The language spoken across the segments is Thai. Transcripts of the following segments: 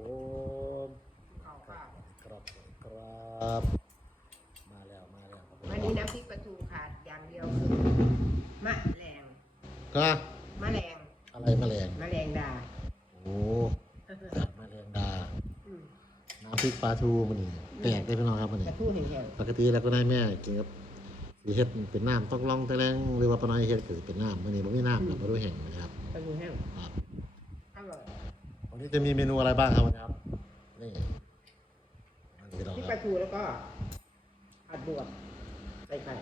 ผมข้าวข้าวครับครับ มาแล้วมาแล้วครับผมวันนี้น้ำพริกปลาทูขาดอย่างเดียวคือมะแรงก็มะแรงอะไรแมลงมะแรงดาโอ้จัดแมลงดา อืมน้ำพริกปลาทูมันนี่แปลกได้พี่น้องครับมันปนี่ลาทูแห้งปกติแล้วก็ได้แม่กินกับสีเฮ็ดเป็นน้ำต้องลองแต่แรงหรือว่าปลาน้อยเฮ็ดก็สิเป็นน้ำมันนี่บ่มีน้ำครับบ่รู้แห้งนะครับๆปลาทูแห้งครับอร่อย วันนี้จะมีเมนูอะไรบ้างครับวันนี้ครับ นี่มันพี่น้องพริกคปรัลาบทูแล้วก็ผัดบวบใส่ไข่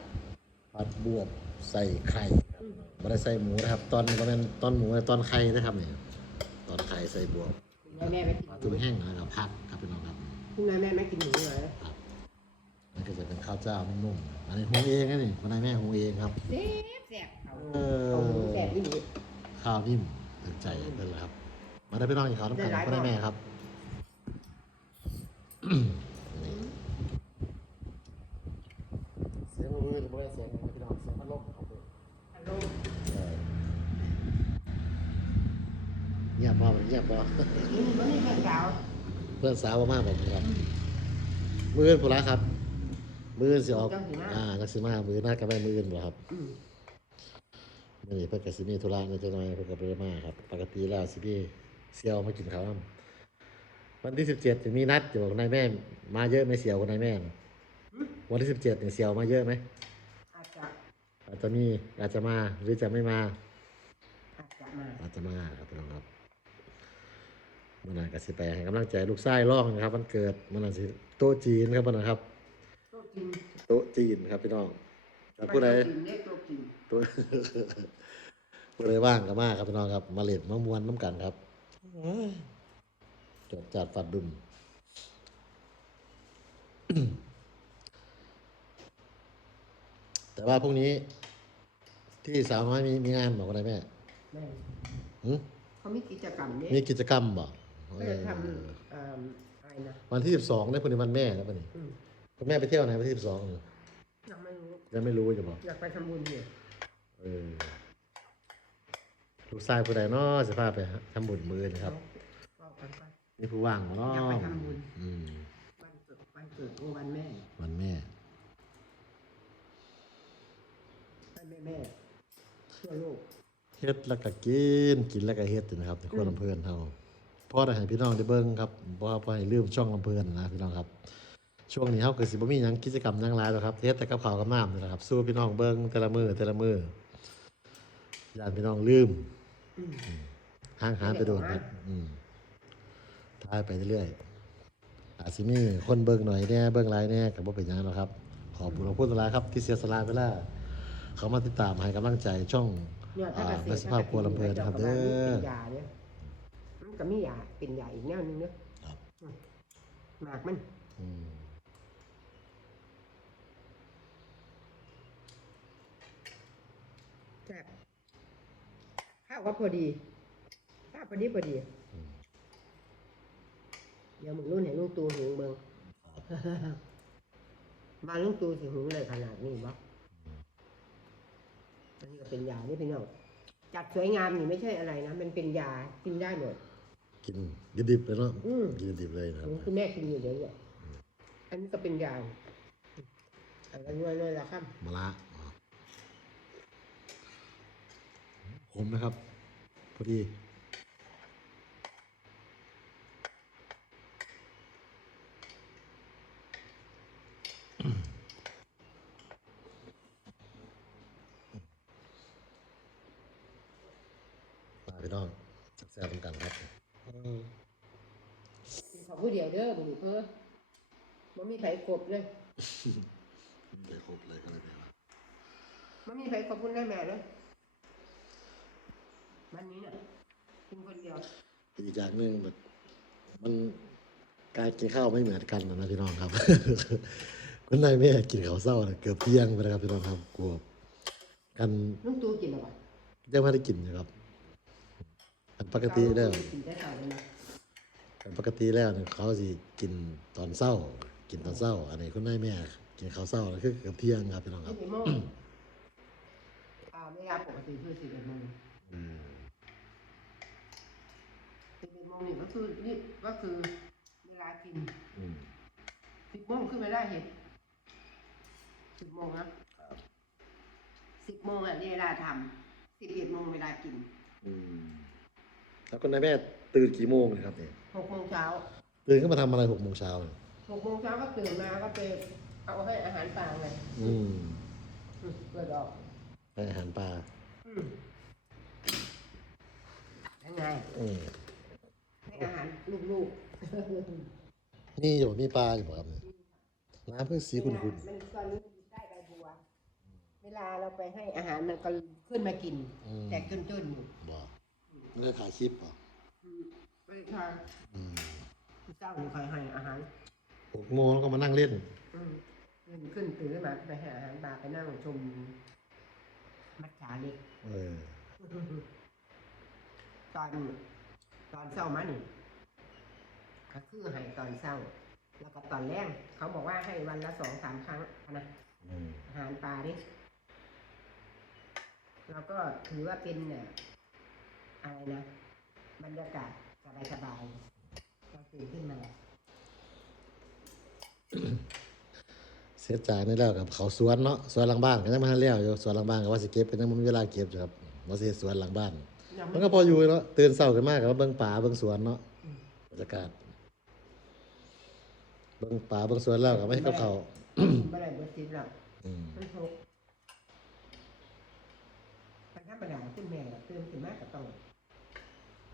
ผัดบวบใส่ไข่ครับอืมบ่ได้ใส่หมูนะครับ ตอนนี้บ่แม่นตอนหมูแต่ตอนไข่นะครับนี่ตอนไข่ใส่บวบคุณแม่แม่ไม่กินปลาหทูมูแห้งนะครับผัดครับพี่น้องครับ คุณแม่แม่ไม่กินหมูเลยครับมันก็จะเป็นข้าวเจ้านุ่มๆอันนี้หุงเองนะนี่วันนี้แม่หุงเองครับ แซ่บแซ่บเอาเออเอาหมูแซ่บที่หมูข้าวนิ่มถึงใจเพิ่นแล้วครับ มาได้พี่น้องอีกขาวน้ำกันได้หลายก็ได้บ่แม่ครับนี่เสียงมือหรือไม่เสียงพี่น้องเสียงพัดลมครับผมอารมณ์เออเงียบบ่มันเงียบบ่นี่มันนี่เพื่อนสาวเพื่อนสาวบ่มากผมครับ มืออื่นผู้ละครับ มืออื่นสิออกจังสิมาอ่าจังสิมามือหน้ากับแม่มืออื่นบ่ครับอืมมื่อนี้เพิ่นก็สิมีธุระในจังหน่อยเพิ่นก็บ่ได้มาครับ ปกติแล้วสิมี เสี่ยวมากินข้าวนำวันที่17จะมีนัดอยู่กับนายแม่ มาเยอะไหมเสี่ยวกับนายแม่น่ะวันที่17เนี่ยเสี่ยวมาเยอะไหมอาจจะอาจจะมีอาจจะมาหรือจะไม่มา อาจจะมาอาจจะมาครับพี่น้องครับเมื่อนั้นก็สิไปให้กำลังใจลูกชายร้องนะครับวันเกิดเมื่อนั้นสิโต๊ะจีนครับมื่อนั้นครับโต๊ะกินโต๊ะจีนครับพี่น้องถ้าผู้ใดโต๊ะกินเรียกโต๊ะกินตัวผู้ใดว่างก็มาครับพี่น้องครับ มาเล่นมามวนน้ำกันครับ จดจัดฟัดดุมแต่ว่าพรุ่งนี้ ที่สาวน้อยมีมีงานบอกอะไรแม่แม่หึเขามีกิจกรรมเนี่ยมีกิจกรรมบ่เขาจะทำเอ่ออะไรนะวันที่สิบสองได้พรุ่งนี้วันแม่แล้วปะนี่อืมคุณแม่ไปเที่ยวไหนวันที่สิบสองยังไม่รู้ยังไม่รู้อยู่บ่อยากไปทำบุญอยู่เออ ลูกชายผู้ใดเนาะจะพาไปทำบุญมือนะครับ ก็กันไป นี่ผู้ว่างบ่เนาะอยากไปทำบุญ อืม วันเกิดวันเกิดโอวันแม่วันแม่ วันแม่แม่ทั่วโลก เฮ็ดแล้วก็กินกินแล้วก็เฮ็ดอยู่นะครับในครัวลำเพลินเฮาพอได้ให้พี่น้องได้เบิ่งครับบ่บ่ให้ลืมช่องลำเพลินนะพี่น้องครับ ช่วงนี้เฮาก็สิบ่มีหยังกิจกรรมหยังหลายหรอกครับเฮ็ดแต่กับข้าวกับน้ำนี่แหละครับสู้พี่น้องเบิ่งแต่ละมื้อแต่ละมื้อย่านพี่น้องลืมอืม ห่างหายไปโดนครับอืมทายไปเรื่อยๆอาจสิมีคนเบิ่งหน่อยแน่เบิ่งหลายแน่ก็บ่เป็นหยังหรอกครับ ขอบคุณขอบคุณหลายครับ ที่เสียสละเวลาเขามาติดตามให้กำลังใจช่องเนี่ยถ้าอ่าเกษในตรสภาพครัวลำเพลินนะครับเด้อเป็นยาเนี่ยมันก็มียาเป็นยาอีกแนวหนึงเนอะครับอืมหมากมัน อืม แซ่บข้าว ก็พอดีข้าวพอดีพอดี เดี๋ยวมึงรุ่นเห็นลุงตูหุงเบิงมาลุงตูสิหุงเลยขนาดนี้บ่อันนี้ก็เป็นยานี่พี่น้องจัดสวยงามนี่ไม่ใช่อะไรนะ มันเป็นยากินได้หมด กินดิบๆเลยเนาะอืมกินดิบเลยนะครับคือแม่กินอยู่เดี๋ยวเนี่ยอันนี้ก็เป็นยาอันนี้เลยละครับมะระอ๋อขมนะครับ พอดี มาพี่น้องแซ่บๆกันครับอืมขอผู้เดียวเด้อบุญเพิ่มมันมีไผกบเลยได้ครบเลยก็เลยแบบมันมีไผขอบคุณได้แม่เลย วันนี้เนี่ยกินคนเดียวอีกอย่างหนึ่งแบบมันการกินข้าวไม่เหมือนกันนะพี่น้องครับคุณนายแม่กินข้าวเศร้าน่ะเกือบเที่ยงไปแล้วครับพี่น้องครับกลัวกันลุงตูกินหรอวะยังไม่ได้กินนะครับอันปกติแล้วกินได้ข่าวเลยนะอันปกติแล้วเนี่ยเขาสิกินตอนเศร้า กินตอนเศร้า อันนี้คุณนายแม่กินข้าวเศร้าแล้วคือเกือบเที่ยงครับพี่น้องคที่รับสิบโมงอ่าเวลาปกติคือสิบเอ็ดโมง อืมสิบเอ็ดโมงงนี่ก็คือนี่ก็คือเวลากินอืมสิบโมงคือเวลาเห็ดสิบโมงนะสิบโมงอะเวลาทำสิบเอ็ดโมงเวลากินอืมแล้วคุณนายแม่ตื่นกี่โมงเนะครับเนี่ยหกโมงเช้าตื่นขึ้นมาทำอะไรหกโมงเช้าเนี่ยหกโมงเช้าก็ตื่นมาก็ไปเอาให้อาหารปลาไงอืมอืมเปิดออกให้อาหารปลาอืมยังไง อืมให้อาหาร ลูกนี่อยู่มีปลาอยู่บ่ครับเนี่ยน้ำเพื่อๆสีคุณคุณมันตอนนี้มันได้ใบบัว เวลาเราไปให้อาหารมันก็ขึ้นมากินอืมแต่จนๆอยู่บ่ไม่ได้ถ่ายคลิปบ่อืมไม่ใช่อืมเจ้าหนูคอยให้อาหารหกโมงแล้วก็มานั่งเล่นอืมขึ้นขึ้นตื่นขึ้นมาไปหาอาหารปลาไปนั่งชมมัจฉาเล็กเออตอนตอนเช้ามานี่ ก็คือให้ตอนเช้า แล้วก็ตอนแรกเขาบอกว่าให้วันละสองสามครั้งนะอืมอาหารปลาดิแล้วก็ถือว่าเป็นเนี่ยอะไรนะบรรยากาศสบายๆเราตื่นขึ้นมาเสียใจนี่แล้วกับเขาสวนเนาะสวนหลังบ้านก็ยังไม่ทันเลี้ยวอยู่สวนหลังบ้านก็ว่าสิเก็บก็ยังบ่มีเวลาเก็บอยู่ครับว่าสิเฮ็ดสวนหลังบ้านยังมัไม่นก็พออยู่เนาะตื่นเช้าขึ้นมาก็มาเบิ่งป่าเบิ่งสวนเนาะอืมบรรยากาศ เบิ่งป่าเบิ่งสวนแล้วก็ไม่ให้กับเขาวไม่ได้เบอร์สิบหรอกอืมมันหกมันธรรมดาคุณแม่น่ะตื่นขึ้นมาก็ต้อง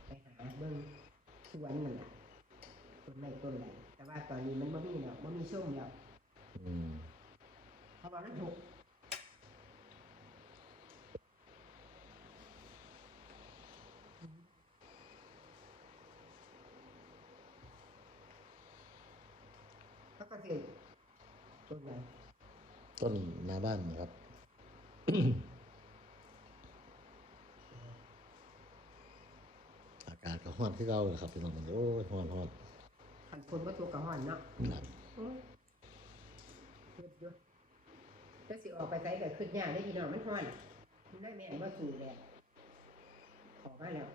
ไปหาเบิ่งสวนนั่นแหละต้นไม้ต้นอะไรแต่ว่าตอนนี้มันบ่มีแล้วบ่มีส้มแล้วอืม เพราะว่ามันหก แล้วก็เด็ต้นอะไรต้นหน้าบ้านนะครับ อากาศก็ร้อนคือเก่าเลยครับพี่น้องมันโอ้ยร้อนร้อนขันคนว่าตัวกระห่อนเนาะครับโอ้ยเฮ็ดอยู่แต่สิออกไปไสก็ขึ้นยากได้พี่น้องมันฮ้อนมันได้แม่นบ่สู่แล้วขอมาแล้ว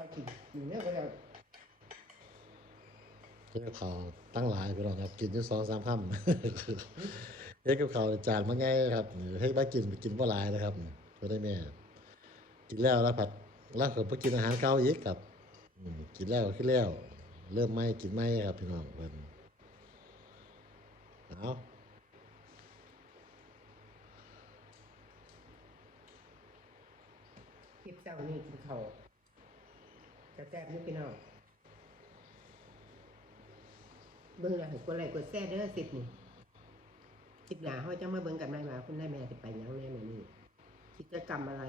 อยๆกินอยู่เนี่ยก็แล้วเฮ็ดกับเขาวตั้งหลายพี่น้องครับกินอยู่สองสามค่ำเฮ็ดกับเขาวจานมาไงครับให้บ้ากินไปกินบ่หลายนะครับก็ได้แม่กินแล้วแล้วผัดแล้วก็ไปกินอาหารเก่าอีกครับอืมกินแล้วก็ขึ้นแล้ว เริ่มไม่กินไม่ครับพี่น้องเพิ่นเอาคลิปเจ้านี่กินข้า วจะแซ่บนี่พี่น้องเบิ้งแล้วให้กดไลค์กดแซ่เด้อสิบนี่คลิบหน้าเฮาจะมาเบิ้งกันไหม่ว่าคุณนายแม่จะไปยังแน่มื้อนี้กิจกรรมอะไร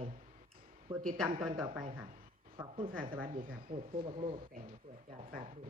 กดติดตามตอนต่อไปค่ะ ขอบคุณค่ะ สวัสดีค่ะพูดผู้บักโมกแต่งตรวจจากฝากดู